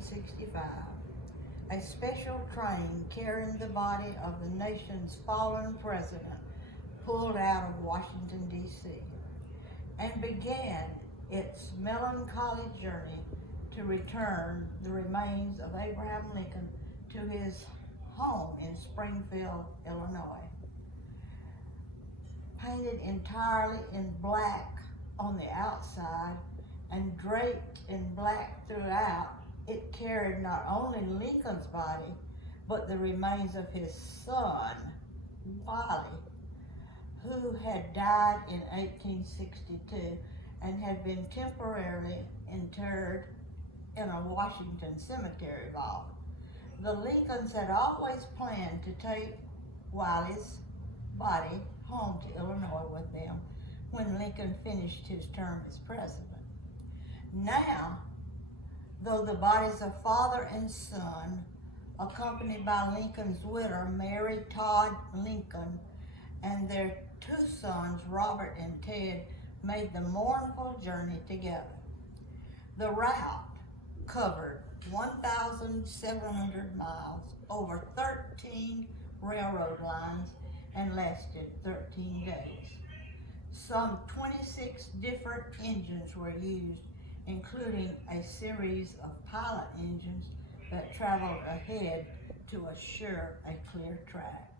1865, a special train carrying the body of the nation's fallen president pulled out of Washington, D.C. and began its melancholy journey to return the remains of Abraham Lincoln to his home in Springfield, Illinois. Painted entirely in black on the outside and draped in black throughout, it carried not only Lincoln's body, but the remains of his son, Wiley, who had died in 1862 and had been temporarily interred in a Washington cemetery vault. The Lincolns had always planned to take Wiley's body home to Illinois with them when Lincoln finished his term as president. Now, though the bodies of father and son, accompanied by Lincoln's widow, Mary Todd Lincoln, and their two sons, Robert and Ted, made the mournful journey together. The route covered 1,700 miles over 13 railroad lines and lasted 13 days. Some 26 different engines were used, including a series of pilot engines that traveled ahead to assure a clear track.